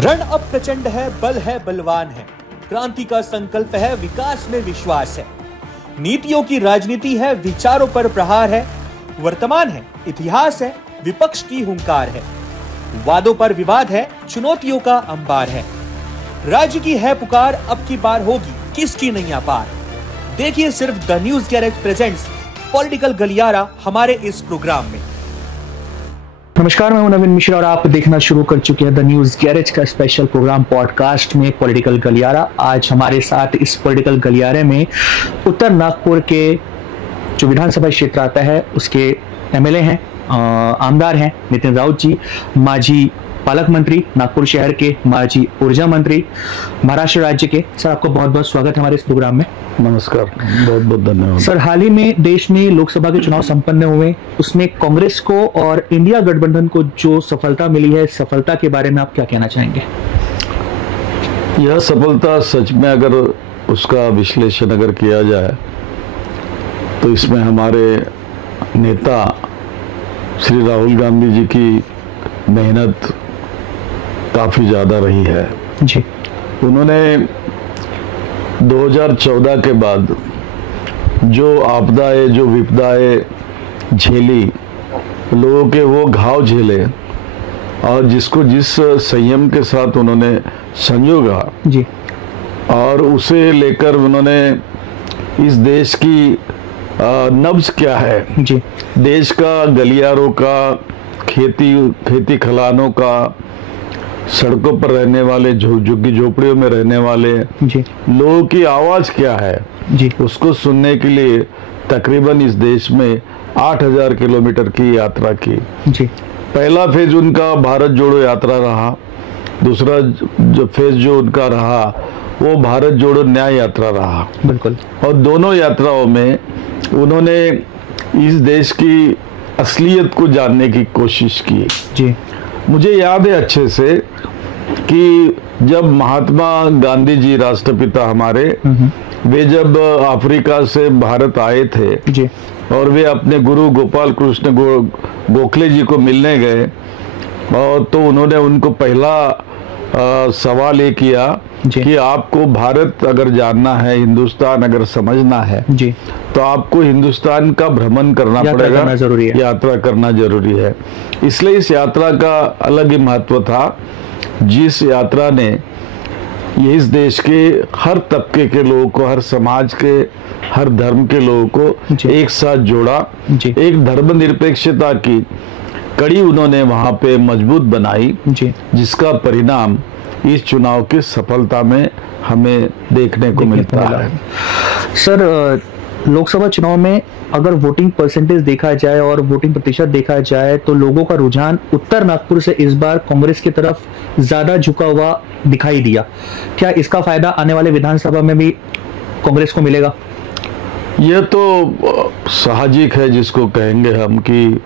रण अब प्रचंड है बलवान है, क्रांति का संकल्प है, विकास में विश्वास है। नीतियों की राजनीति है, विचारों पर प्रहार है। वर्तमान है, इतिहास है, विपक्ष की हुंकार है। वादों पर विवाद है, चुनौतियों का अंबार है। राज्य की है पुकार, अब की बार होगी किसकी नैया पार। देखिए सिर्फ the news garage presents political गलियारा हमारे इस प्रोग्राम में। नमस्कार, मैं हूं नवीन मिश्रा और आप देखना शुरू कर चुके हैं द न्यूज गैरेज का स्पेशल प्रोग्राम पॉडकास्ट में पॉलिटिकल गलियारा। आज हमारे साथ इस पॉलिटिकल गलियारे में उत्तर नागपुर के जो विधानसभा क्षेत्र आता है उसके एमएलए हैं, आमदार हैं नितिन राउत जी, माजी पालक मंत्री नागपुर शहर के, माजी ऊर्जा मंत्री महाराष्ट्र राज्य के। सर, आपको बहुत बहुत स्वागत है हमारे इस प्रोग्राम में। नमस्कार, बहुत बहुत धन्यवाद। सर, हाल ही में देश में लोकसभा के चुनाव संपन्न हुए, उसमें कांग्रेस को और इंडिया गठबंधन को जो सफलता मिली है, सफलता के बारे में आप क्या कहना चाहेंगे? यह सफलता सच में अगर उसका विश्लेषण अगर किया जाए तो इसमें हमारे नेता श्री राहुल गांधी जी की मेहनत काफी ज्यादा रही है जी। उन्होंने 2014 के बाद जो आपदाएं, जो विपदाएं झेली, लोगों के वो घाव झेले और जिसको जिस संयम के साथ उन्होंने संजोगा जी, और उसे लेकर उन्होंने इस देश की नब्ज क्या है जी, देश का, गलियारों का, खेती खलिहानों का, सड़कों पर रहने वाले, झुग्गी झोपड़ियों में रहने वाले जी, लोगों की आवाज क्या है जी, उसको सुनने के लिए तकरीबन इस देश में 8000 किलोमीटर की यात्रा की। जी। पहला फेज उनका भारत जोड़ो यात्रा रहा, दूसरा जो फेज जो उनका रहा वो भारत जोड़ो न्याय यात्रा रहा। बिल्कुल। और दोनों यात्राओं में उन्होंने इस देश की असलियत को जानने की कोशिश की जी। मुझे याद है अच्छे से कि जब महात्मा गांधी जी, राष्ट्रपिता हमारे, वे जब अफ्रीका से भारत आए थे जी, और वे अपने गुरु गोपाल कृष्ण गोखले जी को मिलने गए, और तो उन्होंने उनको पहला सवाल ये किया कि आपको भारत अगर जानना है, हिंदुस्तान अगर समझना है जी, तो आपको हिंदुस्तान का भ्रमण करना पड़ेगा, यात्रा करना जरूरी है। इसलिए इस यात्रा का अलग ही महत्व था, जिस यात्रा ने ये इस देश के हर तबके के लोगों को, हर समाज के, हर धर्म के लोगों को एक साथ जोड़ा। एक धर्मनिरपेक्षता की कड़ी उन्होंने वहां पे मजबूत बनाई, जिसका परिणाम इस चुनाव की सफलता में हमें देखने को मिलता है। सर, लोकसभा चुनाव में अगर वोटिंग परसेंटेज देखा जाए और वोटिंग प्रतिशत देखा जाए तो लोगों का रुझान उत्तर नागपुर से इस बार कांग्रेस की तरफ ज्यादा झुका हुआ दिखाई दिया। क्या इसका फायदा आने वाले विधानसभा में भी कांग्रेस को मिलेगा? यह तो साहजिक है, जिसको कहेंगे हम कि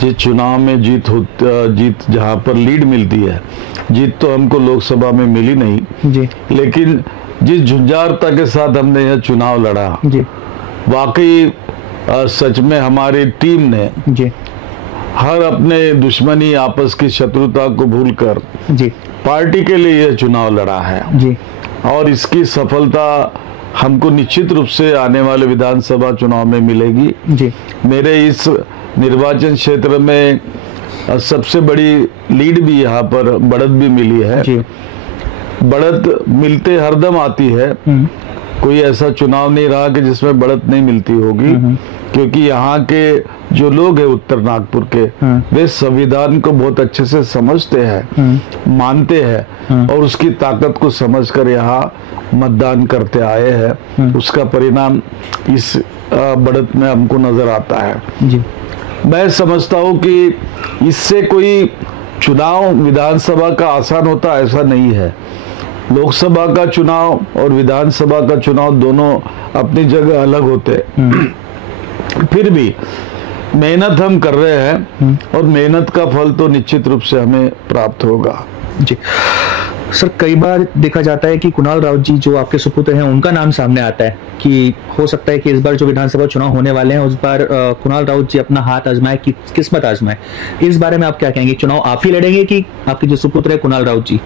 जिस चुनाव में जीत जहां पर लीड मिलती है, जीत तो हमको लोकसभा में मिली नहीं जी, लेकिन जिस झुंझारता के साथ हमने यह चुनाव लड़ा जी, वाकई सच में हमारी टीम ने जी, हर अपने दुश्मनी, आपस की शत्रुता को भूलकर जी, पार्टी के लिए यह चुनाव लड़ा है जी, और इसकी सफलता हमको निश्चित रूप से आने वाले विधानसभा चुनाव में मिलेगी जी। मेरे इस निर्वाचन क्षेत्र में सबसे बड़ी लीड भी यहाँ पर बढ़त भी मिली है जी। बढ़त मिलते हरदम आती है, कोई ऐसा चुनाव नहीं रहा कि जिसमें बढ़त नहीं मिलती होगी, क्योंकि यहाँ के जो लोग हैं उत्तर नागपुर के, वे संविधान को बहुत अच्छे से समझते हैं, मानते हैं और उसकी ताकत को समझकर यहाँ मतदान करते आए हैं। उसका परिणाम इस बढ़त में हमको नजर आता है जी। मैं समझता हूँ कि इससे कोई चुनाव विधानसभा का आसान होता, ऐसा नहीं है। लोकसभा का चुनाव और विधानसभा का चुनाव दोनों अपनी जगह अलग होते फिर भी मेहनत हम कर रहे हैं और मेहनत का फल तो निश्चित रूप से हमें प्राप्त होगा जी। सर कई बार देखा जाता है कि कुणाल राउत जी जो आपके सुपुत्र हैं उनका नाम सामने आता है कि हो सकता है कि इस बार जो विधानसभा चुनाव होने वाले हैं उस बार कुणाल राउत जी अपना हाथ आजमाए कि किस्मत आजमाए। इस बारे में आप क्या कहेंगे? चुनाव आप ही लड़ेंगे कि आपके जो सुपुत्र है कुणाल राउत जी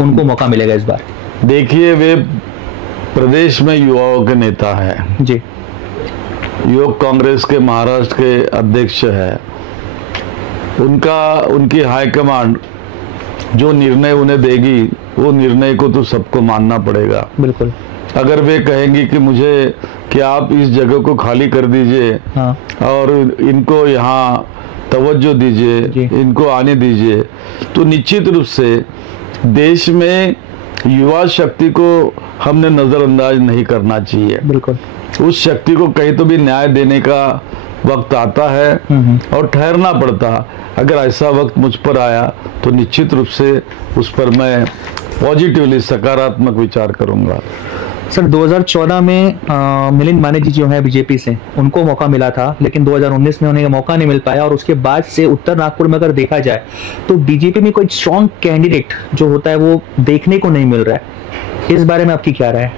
उनको मौका मिलेगा इस बार? देखिए, वे प्रदेश में युवाओं के नेता है जी, युवक कांग्रेस के महाराष्ट्र के अध्यक्ष है। उनकी हाईकमांड जो निर्णय उन्हें देगी वो निर्णय को तो सबको मानना पड़ेगा। बिल्कुल। अगर वे कहेंगे कि मुझे कि आप इस जगह को खाली कर दीजिए, हाँ, और इनको यहाँ तवज्जो दीजिए, इनको आने दीजिए, तो निश्चित रूप से देश में युवा शक्ति को हमने नजरअंदाज नहीं करना चाहिए। बिल्कुल। उस शक्ति को कहीं तो भी न्याय देने का वक्त आता है और ठहरना पड़ता। अगर ऐसा वक्त मुझ पर आया तो निश्चित रूप से उस पर मैं पॉजिटिवली सकारात्मक विचार करूंगा। सर 2014 में मिलिंद माने जी जो है बीजेपी से, उनको मौका मिला था, लेकिन 2019 में उन्हें मौका नहीं मिल पाया और उसके बाद से उत्तर नागपुर में अगर देखा जाए तो बीजेपी में कोई स्ट्रॉन्ग कैंडिडेट जो होता है वो देखने को नहीं मिल रहा है। इस बारे में आपकी क्या राय है?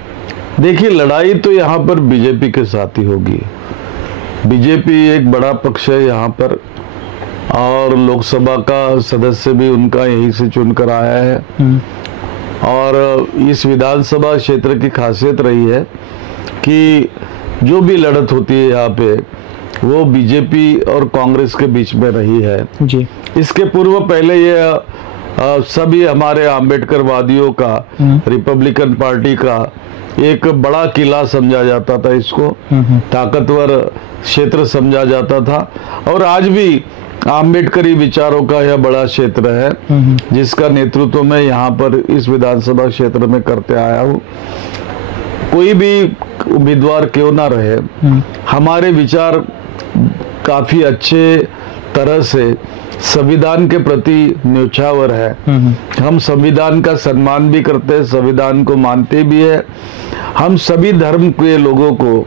देखिए, लड़ाई तो यहाँ पर बीजेपी के साथ ही होगी। बीजेपी एक बड़ा पक्ष है यहाँ पर और लोकसभा का सदस्य भी उनका यहीं से चुनकर आया है। और इस विधानसभा क्षेत्र की खासियत रही है कि जो भी लड़त होती है यहाँ पे वो बीजेपी और कांग्रेस के बीच में रही है जी। इसके पूर्व पहले ये सभी हमारे आम्बेडकरवादियों का, रिपब्लिकन पार्टी का एक बड़ा किला समझा जाता था, इसको ताकतवर क्षेत्र समझा जाता था। और आज भी आम्बेडकरी विचारों का यह बड़ा क्षेत्र है जिसका नेतृत्व मैं यहाँ पर इस विधानसभा क्षेत्र में करते आया हूँ। कोई भी उम्मीदवार क्यों ना रहे, हमारे विचार काफी अच्छे तरह से संविधान के प्रति न्योछावर है। हम संविधान का सम्मान भी करते हैं, संविधान को मानते भी है। हम सभी धर्म के लोगों को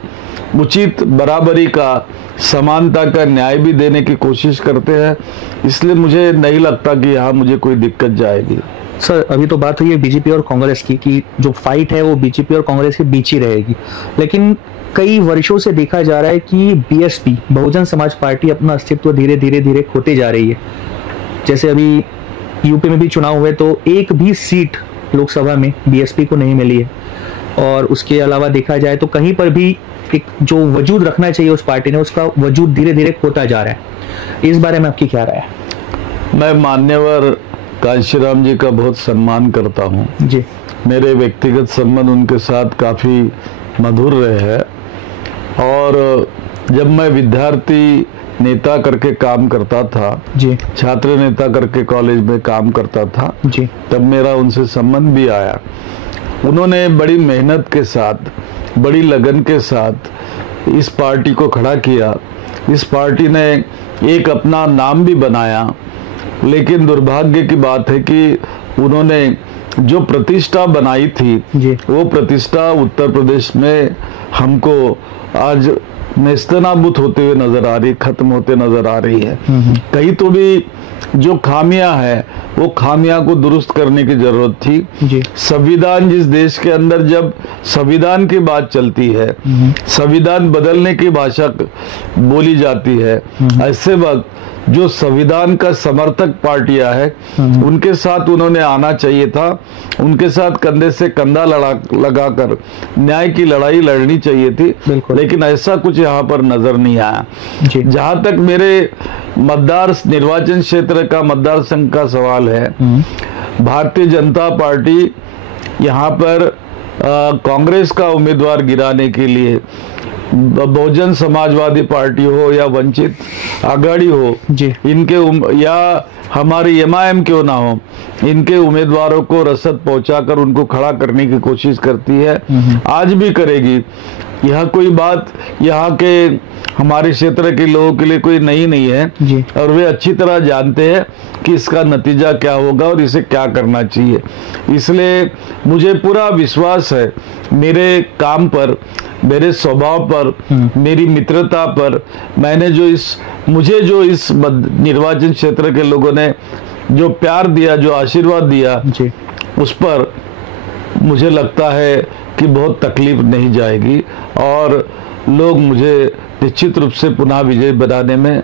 उचित बराबरी का, समानता का न्याय भी देने की कोशिश करते हैं। इसलिए मुझे नहीं लगता कि यहाँ मुझे कोई दिक्कत जाएगी। सर अभी तो बात हुई है बीजेपी और कांग्रेस की कि जो फाइट है वो बीजेपी और कांग्रेस के बीच ही रहेगी, लेकिन कई वर्षों से देखा जा रहा है कि बीएसपी, बहुजन समाज पार्टी, अपना अस्तित्व धीरे धीरे खोते जा रही है। जैसे अभी यूपी में भी चुनाव हुए तो एक भी सीट लोकसभा में बीएसपी को नहीं मिली है। और उसके अलावा देखा जाए तो कहीं पर भी एक जो वजूद रखना चाहिए उस पार्टी ने, उसका वजूद धीरे धीरे खोता जा रहा है। इस बारे में आपकी क्या राय है? मैं मान्यवर कांशीराम जी का बहुत सम्मान करता हूँ जी। मेरे व्यक्तिगत संबंध उनके साथ काफी मधुर रहे हैं। और जब मैं विद्यार्थी नेता करके काम करता था जी, छात्र नेता करके कॉलेज में काम करता था जी, तब मेरा उनसे संबंध भी आया। उन्होंने बड़ी मेहनत के साथ, बड़ी लगन के साथ इस पार्टी को खड़ा किया। इस पार्टी ने एक अपना नाम भी बनाया, लेकिन दुर्भाग्य की बात है कि उन्होंने जो प्रतिष्ठा बनाई थी वो प्रतिष्ठा उत्तर प्रदेश में हमको आज नेस्तनाबूत होते हुए नजर आ रही, खत्म होते नजर आ रही है। कहीं तो भी जो खामियां है वो खामियां को दुरुस्त करने की जरूरत थी। संविधान, जिस देश के अंदर जब संविधान की बात चलती है, संविधान बदलने की भाषा बोली जाती है, ऐसे वक्त जो संविधान का समर्थक पार्टियां हैं उनके साथ उन्होंने आना चाहिए था। उनके साथ कंधे से कंधा लगाकर न्याय की लड़ाई लड़नी चाहिए थी, लेकिन ऐसा कुछ यहाँ पर नजर नहीं आया। जहां तक मेरे मतदार निर्वाचन क्षेत्र का, मतदार संघ का सवाल है, भारतीय जनता पार्टी यहाँ पर कांग्रेस का उम्मीदवार गिराने के लिए बहुजन समाजवादी पार्टी हो या वंचित आघाड़ी हो इनके या हमारी एमआईएम क्यों ना हो, इनके उम्मीदवारों को रसद पहुंचाकर उनको खड़ा करने की कोशिश करती है, आज भी करेगी। यह कोई बात यहाँ के हमारे क्षेत्र के लोगों के लिए कोई नई नहीं है और वे अच्छी तरह जानते हैं कि इसका नतीजा क्या होगा और इसे क्या करना चाहिए। इसलिए मुझे पूरा विश्वास है मेरे काम पर, मेरे स्वभाव पर, मेरी मित्रता पर। मुझे जो इस निर्वाचन क्षेत्र के लोगों ने जो प्यार दिया, जो आशीर्वाद दिया, उस पर मुझे लगता है कि बहुत तकलीफ नहीं जाएगी और लोग मुझे निश्चित रूप से पुनः विजय बनाने में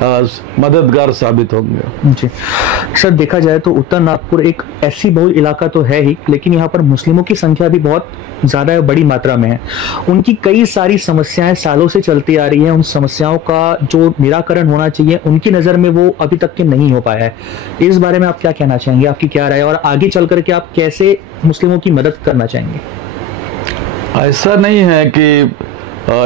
मददगार साबित होंगे। जी सर, देखा जाए तो उत्तर नागपुर एक ऐसी बहुल इलाका तो है ही, लेकिन यहाँ पर मुस्लिमों की संख्या भी बहुत ज्यादा बड़ी मात्रा में है। उनकी कई सारी समस्याएं सालों से चलती आ रही है। उन समस्याओं का जो निराकरण होना चाहिए उनकी नजर में वो अभी तक के नहीं हो पाया है। इस बारे में आप क्या कहना चाहेंगे, आपकी क्या राय, और आगे चल करके आप कैसे मुस्लिमों की मदद करना चाहेंगे? ऐसा नहीं है कि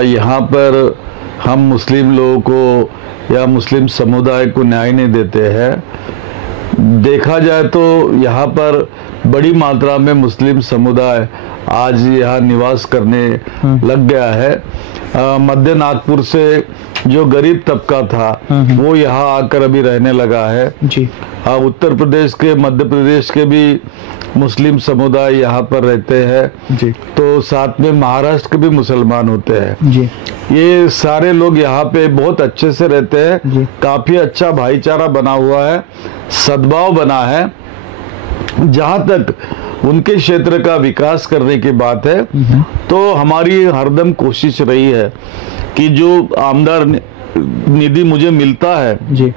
यहाँ पर हम मुस्लिम लोगों को या मुस्लिम समुदाय को न्याय नहीं देते हैं। देखा जाए तो यहाँ पर बड़ी मात्रा में मुस्लिम समुदाय आज यहाँ निवास करने लग गया है। मध्य नागपुर से जो गरीब तबका था वो यहाँ आकर अभी रहने लगा है जी। उत्तर प्रदेश के, मध्य प्रदेश के भी मुस्लिम समुदाय यहाँ पर रहते हैं जी। तो साथ में महाराष्ट्र के भी मुसलमान होते हैं जी। ये सारे लोग यहाँ पे बहुत अच्छे से रहते हैं। काफी अच्छा भाईचारा बना हुआ है, सद्भाव बना है। जहाँ तक उनके क्षेत्र का विकास करने की बात है तो हमारी हरदम कोशिश रही है कि जो आमदार निधि मुझे मिलता है जी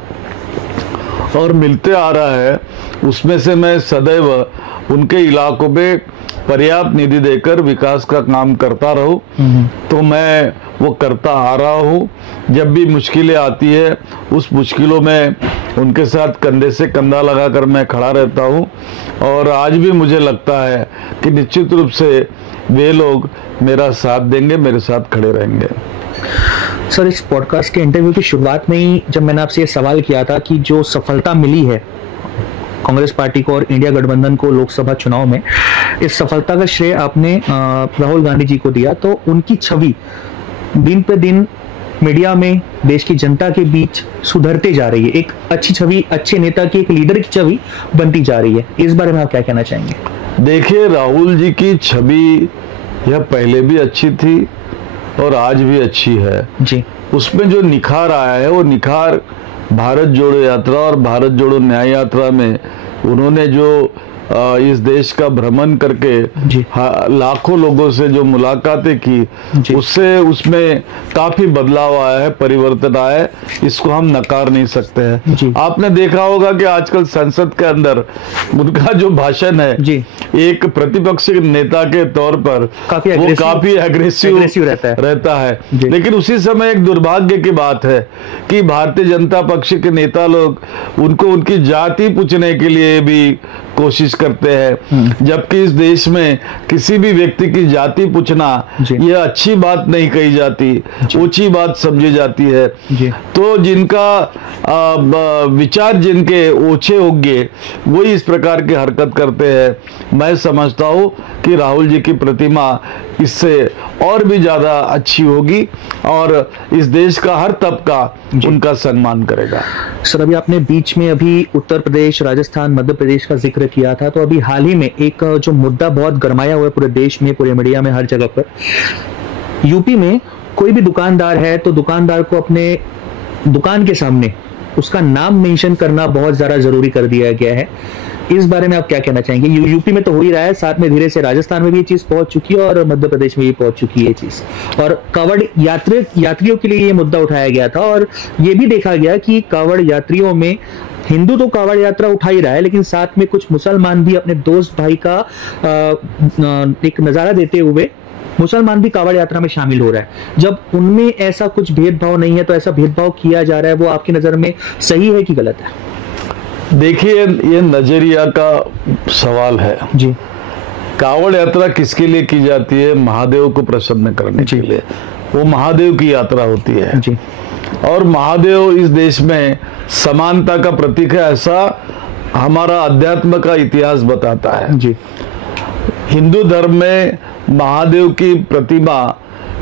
और मिलते आ रहा है उसमें से मैं सदैव उनके इलाकों में पर्याप्त निधि देकर विकास का काम करता रहूं। तो मैं वो करता आ रहा हूं। जब भी मुश्किलें आती है उस मुश्किलों में उनके साथ कंधे से कंधा लगाकर मैं खड़ा रहता हूं और आज भी मुझे लगता है कि निश्चित रूप से वे लोग मेरा साथ देंगे, मेरे साथ खड़े रहेंगे। सर, इस पॉडकास्ट के इंटरव्यू की शुरुआत में ही जब मैंने आपसे ये सवाल किया था कि जो सफलता मिली है कांग्रेस पार्टी को और इंडिया गठबंधन को लोकसभा चुनाव में, इस सफलता का श्रेय आपने राहुल गांधी जी को दिया, तो उनकी छवि दिन पे दिन मीडिया में देश की जनता के बीच सुधरते जा रही है। एक अच्छी छवि, अच्छे नेता की, एक लीडर की छवि बनती जा रही है। इस बारे में आप क्या कहना चाहेंगे? देखिए, राहुल जी की छवि यह पहले भी अच्छी थी और आज भी अच्छी है जी। उसमें जो निखार आया है वो निखार भारत जोड़ो यात्रा और भारत जोड़ो न्याय यात्रा में उन्होंने जो इस देश का भ्रमण करके लाखों लोगों से जो मुलाकातें की उससे उसमें काफी बदलाव आया है, परिवर्तन आया है। इसको हम नकार नहीं सकते हैं। आपने देखा होगा कि आजकल संसद के अंदर उनका जो भाषण है एक प्रतिपक्ष नेता के तौर पर वो काफी एग्रेसिव रहता है। लेकिन उसी समय एक दुर्भाग्य की बात है कि भारतीय जनता पक्ष के नेता लोग उनको उनकी जाति पूछने के लिए भी कोशिश करते हैं, जबकि इस देश में किसी भी व्यक्ति की जाति पूछना यह अच्छी बात नहीं कही जाती, ऊंची बात समझी जाती है। तो जिनका विचार जिनके ऊंचे होंगे वही इस प्रकार की हरकत करते हैं। मैं समझता हूं कि राहुल जी की प्रतिमा इससे और भी ज्यादा अच्छी होगी और इस देश का हर तबका उनका सम्मान करेगा। सर, अभी आपने बीच में अभी उत्तर प्रदेश, राजस्थान, मध्य प्रदेश का जिक्र किया था, तो अभी हाल ही में एक जो मुद्दा बहुत गरमाया हुआ है पूरे देश में, पूरे मीडिया में, हर जगह पर, यूपी में कोई भी दुकानदार है तो दुकानदार को अपने दुकान के सामने उसका नाम मेंशन करना बहुत ज्यादा जरूरी कर दिया गया है। इस बारे में आप क्या कहना चाहेंगे? यूपी में तो हो ही रहा है, साथ में धीरे से राजस्थान में भी ये चीज पहुंच चुकी है और मध्य प्रदेश में भी पहुंच चुकी है ये चीज। और कांवड़ यात्रियों के लिए ये मुद्दा उठाया गया था और ये भी देखा गया कि कांवड़ यात्रियों में हिंदू तो कांवड़ यात्रा उठा ही रहा है, लेकिन साथ में कुछ मुसलमान भी अपने दोस्त भाई का एक नजारा देते हुए मुसलमान भी कांवड़ यात्रा में शामिल हो रहा है। जब उनमें ऐसा कुछ भेदभाव नहीं है तो ऐसा भेदभाव किया जा रहा है, वो आपकी नजर में सही है कि गलत है? देखिए, ये नजरिया का सवाल है जी। कांवड़ यात्रा किसके लिए की जाती है? महादेव को प्रसन्न करने के लिए। वो महादेव की यात्रा होती है जी। और महादेव इस देश में समानता का प्रतीक है, ऐसा हमारा अध्यात्म का इतिहास बताता है जी। हिंदू धर्म में महादेव की प्रतिमा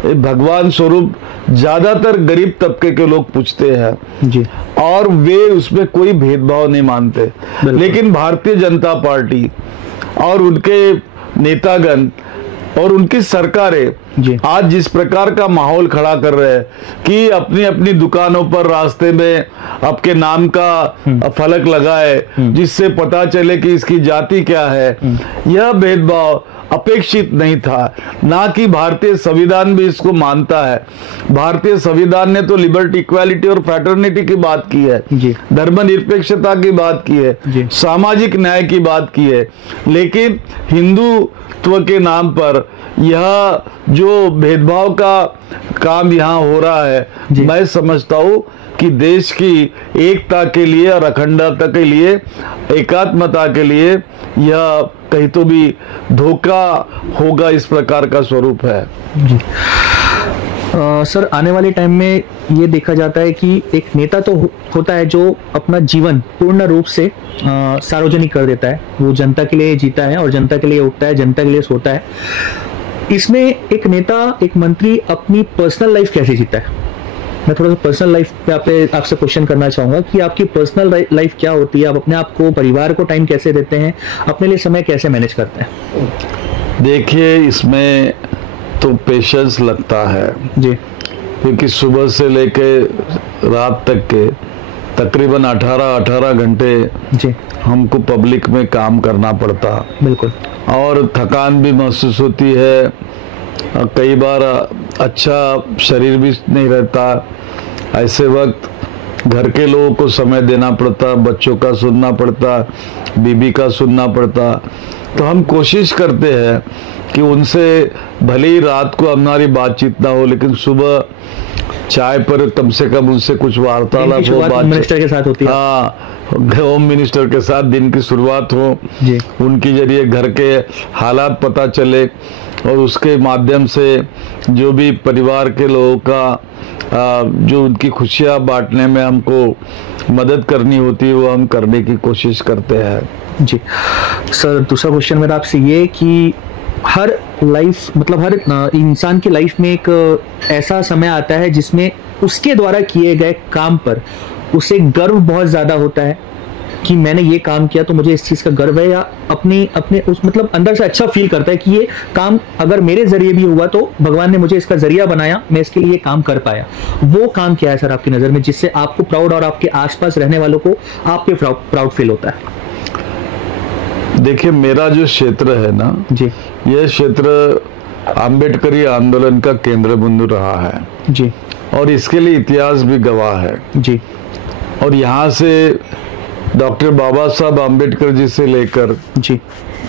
भगवान स्वरूप ज्यादातर गरीब तबके के लोग पूछते हैं जी। और वे उसमें कोई भेदभाव नहीं मानते। लेकिन भारतीय जनता पार्टी और उनके नेतागण और उनकी सरकारें जी। आज जिस प्रकार का माहौल खड़ा कर रहे हैं कि अपनी अपनी दुकानों पर रास्ते में आपके नाम का फलक लगाए जिससे पता चले कि इसकी जाति क्या है, यह भेदभाव अपेक्षित नहीं था। ना कि भारतीय संविधान भी इसको मानता है। भारतीय संविधान ने तो लिबर्टी, इक्वालिटी और फ्रैटर्निटी की बात की है, धर्मनिरपेक्षता की बात की है, सामाजिक न्याय की बात की है, लेकिन हिंदुत्व के नाम पर यह जो भेदभाव का काम यहाँ हो रहा है, मैं समझता हूँ कि देश की एकता के लिए और अखंडता के लिए, एकात्मता के लिए यह कहीं तो भी धोखा होगा, इस प्रकार का स्वरूप है। जी। सर, आने वाले टाइम में ये देखा जाता है कि एक नेता तो होता है जो अपना जीवन पूर्ण रूप से सार्वजनिक कर देता है, वो जनता के लिए जीता है और जनता के लिए उठता है, जनता के लिए सोता है। इसमें एक नेता, एक मंत्री अपनी पर्सनल लाइफ कैसे जीता है? मैं थोड़ा सा पर्सनल लाइफ पे आपसे क्वेश्चन करना चाहूंगा कि आपकी पर्सनल लाइफ क्या होती है, आप अपने आप को, परिवार को टाइम कैसे देते हैं, अपने लिए समय कैसे मैनेज करते हैं? देखिए, इसमें तो पेशेंस लगता है जी, क्योंकि सुबह से लेके रात तक के तकरीबन 18 घंटे जी हमको पब्लिक में काम करना पड़ता। बिल्कुल। और थकान भी महसूस होती है, कई बार अच्छा शरीर भी नहीं रहता। ऐसे वक्त घर के लोगों को समय देना पड़ता, बच्चों का सुनना पड़ता, बीबी का सुनना पड़ता। तो हम कोशिश करते हैं कि उनसे भले ही रात को हमारी बातचीत ना हो, लेकिन सुबह चाय पर कम से कम उनसे कुछ वार्तालाप हो, होम मिनिस्टर के साथ होती है। हाँ, होम मिनिस्टर के साथ दिन की शुरुआत हो जी। उनके जरिए घर के हालात पता चले और उसके माध्यम से जो भी परिवार के लोगों का जो उनकी खुशियाँ बांटने में हमको मदद करनी होती है, वो हम करने की कोशिश करते हैं। जी सर, दूसरा क्वेश्चन मेरा आपसे ये कि हर लाइफ, मतलब हर इंसान की लाइफ में एक ऐसा समय आता है जिसमें उसके द्वारा किए गए काम पर उसे गर्व बहुत ज्यादा होता है कि मैंने ये काम किया तो मुझे इस चीज का गर्व है, या अपने उस मतलब अंदर से अच्छा फील करता है कि ये काम अगर मेरे जरिए भी हुआ तो भगवान ने मुझे इसका जरिया बनाया, मैं इसके लिए काम कर पाया। वो काम क्या है सर आपकी नजर में जिससे आपको प्राउड और आपके आसपास रहने वालों को आप पे प्राउड फील होता है? देखिए, मेरा जो क्षेत्र है ना जी, यह क्षेत्र आम्बेडकरी आंदोलन का केंद्र बिंदु रहा है जी, और इसके लिए इतिहास भी गवाह है जी। और यहाँ से डॉक्टर बाबा साहब आम्बेडकर जी से लेकर जी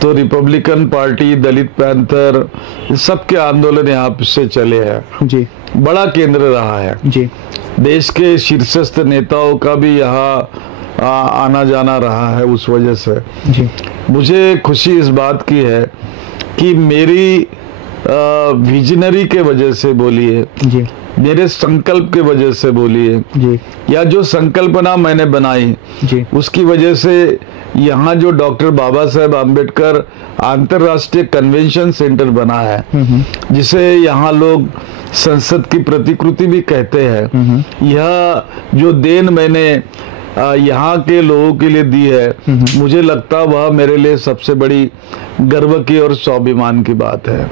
तो रिपब्लिकन पार्टी, दलित पैंथर, सबके आंदोलन यहाँ से चले हैं जी। बड़ा केंद्र रहा है जी। देश के शीर्षस्थ नेताओं का भी यहाँ आना जाना रहा है। उस वजह से जी मुझे खुशी इस बात की है कि मेरी विजनरी के वजह से बोलिए जी, मेरे संकल्प के वजह से बोलिए जी, या जो संकल्पना मैंने बनाई जी, उसकी वजह से यहाँ जो डॉक्टर बाबा साहेब आम्बेडकर अंतर्राष्ट्रीय कन्वेंशन सेंटर बना है, जिसे यहाँ लोग संसद की प्रतिकृति भी कहते हैं, यह जो देन मैंने यहाँ के लोगों के लिए दी है, मुझे लगता वह मेरे लिए सबसे बड़ी गर्व की और स्वाभिमान की बात है।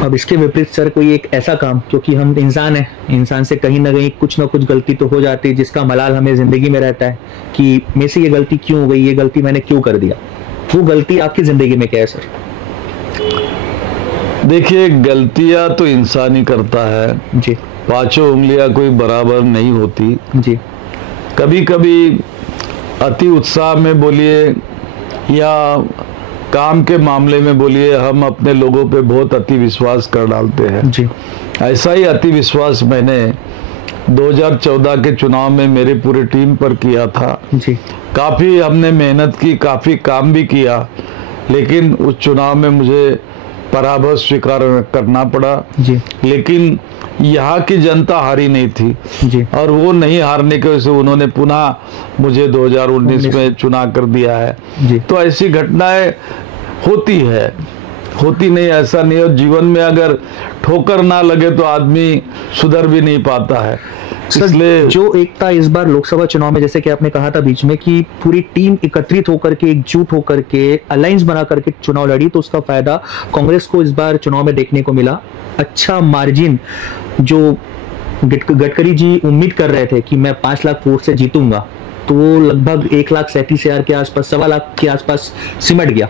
अब इसके विपरीत सर कोई एक ऐसा काम, क्योंकि हम इंसान हैं, इंसान से कहीं ना कहीं कुछ ना कुछ गलती तो हो जाती है, जिसका मलाल हमें जिंदगी में रहता है कि मेरे से ये गलती क्यों हो गई, ये गलती मैंने क्यों कर दिया। वो गलती आपकी जिंदगी में क्या है सर? देखिए, गलतियां तो इंसान ही करता है जी। पांचों उंगलियां कोई बराबर नहीं होती जी। कभी कभी अति उत्साह में बोलिए या काम के मामले में बोलिए, हम अपने लोगों पे बहुत अति विश्वास कर डालते हैं जी। ऐसा ही अति विश्वास मैंने 2014 के चुनाव में मेरी पूरी टीम पर किया था जी। काफी हमने मेहनत की, काफी काम भी किया, लेकिन उस चुनाव में मुझे पराभव स्वीकार करना पड़ा जी। लेकिन यहाँ की जनता हारी नहीं थी जी। और वो नहीं हारने की वजह से उन्होंने पुनः मुझे 2019 में चुनाव कर दिया है जी। तो ऐसी घटनाएं होती नहीं, ऐसा नहीं। और जीवन में अगर ठोकर ना लगे तो आदमी सुधर भी नहीं पाता है। इसलिए जो एकता इस बार लोकसभा चुनाव में, जैसे कि आपने कहा था बीच में कि पूरी टीम एकत्रित होकर के, एकजुट होकर के, अलायंस बना करके चुनाव लड़ी, तो उसका फायदा कांग्रेस को इस बार चुनाव में देखने को मिला। अच्छा मार्जिन जो गडकरी जी उम्मीद कर रहे थे कि मैं 5 लाख वोट से जीतूंगा, तो वो लगभग 1,37,000 के आसपास, 1.25 लाख के आसपास सिमट गया।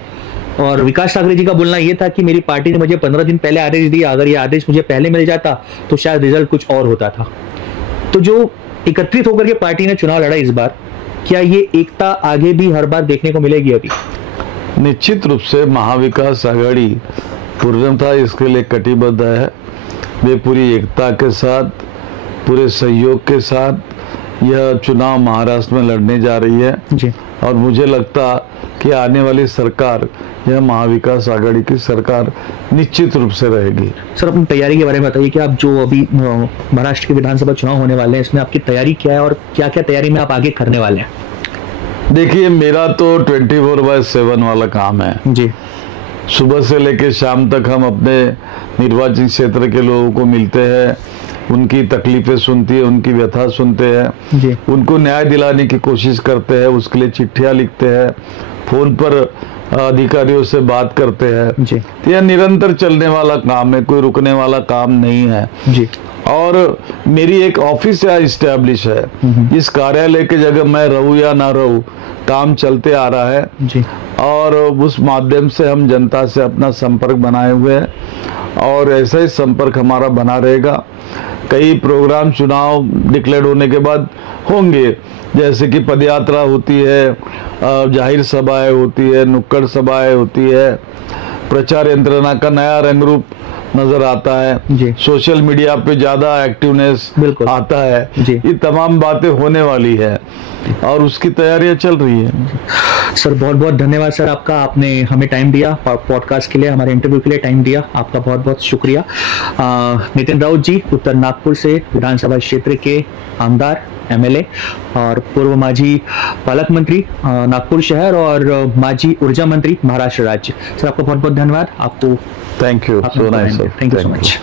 और विकास ठाकरे जी का बोलना यह था कि मेरी पार्टी ने मुझे 15 दिन पहले आदेश दिया, अगर ये आदेश मुझे पहले मिल जाता तो शायद रिजल्ट कुछ और होता था। तो जो एकत्रित होकर के पार्टी ने चुनाव लड़ा इस बार, क्या ये एकता आगे भी हर बार देखने को मिलेगी? अभी निश्चित रूप से महाविकास आघाड़ी पूर्णतः इसके लिए कटिबद्ध है। वे पूरी एकता के साथ, पूरे सहयोग के साथ यह चुनाव महाराष्ट्र में लड़ने जा रही है जी। और मुझे लगता कि आने वाली सरकार यह महाविकास आघाड़ी की सरकार निश्चित रूप से रहेगी। सर, अपनी तैयारी के बारे में बताइए कि आप जो अभी महाराष्ट्र के विधानसभा चुनाव होने वाले हैं, इसमें आपकी तैयारी क्या है और क्या क्या तैयारी में आप आगे करने वाले हैं? देखिए, मेरा तो 24/7 वाला काम है जी। सुबह से लेकर शाम तक हम अपने निर्वाचन क्षेत्र के लोगों को मिलते हैं, उनकी तकलीफें सुनती है, उनकी व्यथा सुनते हैं जी। उनको न्याय दिलाने की कोशिश करते हैं, उसके लिए चिट्ठियां लिखते हैं, फोन पर अधिकारियों से बात करते हैं जी। तो यह निरंतर चलने वाला काम है, कोई रुकने वाला काम नहीं है जी। और मेरी एक ऑफिस यहाँ इस्टेब्लिश है, इस कार्यालय की जगह मैं रहूं या ना रहूं, काम चलते आ रहा है जी। और उस माध्यम से हम जनता से अपना संपर्क बनाए हुए हैं और ऐसा ही संपर्क हमारा बना रहेगा। कई प्रोग्राम चुनाव डिक्लेयर होने के बाद होंगे, जैसे कि पदयात्रा होती है, जाहिर सभाएं होती है, नुक्कड़ सभाएं होती है, प्रचार यंत्रणा का नया रंग रूप नजर आता है, सोशल मीडिया पे ज्यादा एक्टिवनेस आता है, ये तमाम बातें होने वाली है और उसकी तैयारियां चल रही है। सर, बहुत बहुत धन्यवाद सर आपका, आपने हमें टाइम दिया पॉडकास्ट के लिए, हमारे इंटरव्यू के लिए टाइम दिया, आपका बहुत बहुत शुक्रिया। नितिन राउत जी, उत्तर नागपुर से विधानसभा क्षेत्र के आमदार, MLA और पूर्व माजी पालक मंत्री नागपुर शहर और माजी ऊर्जा मंत्री महाराष्ट्र राज्य। सर, आपका बहुत बहुत धन्यवाद। आपको thank you so nice, thank you so much.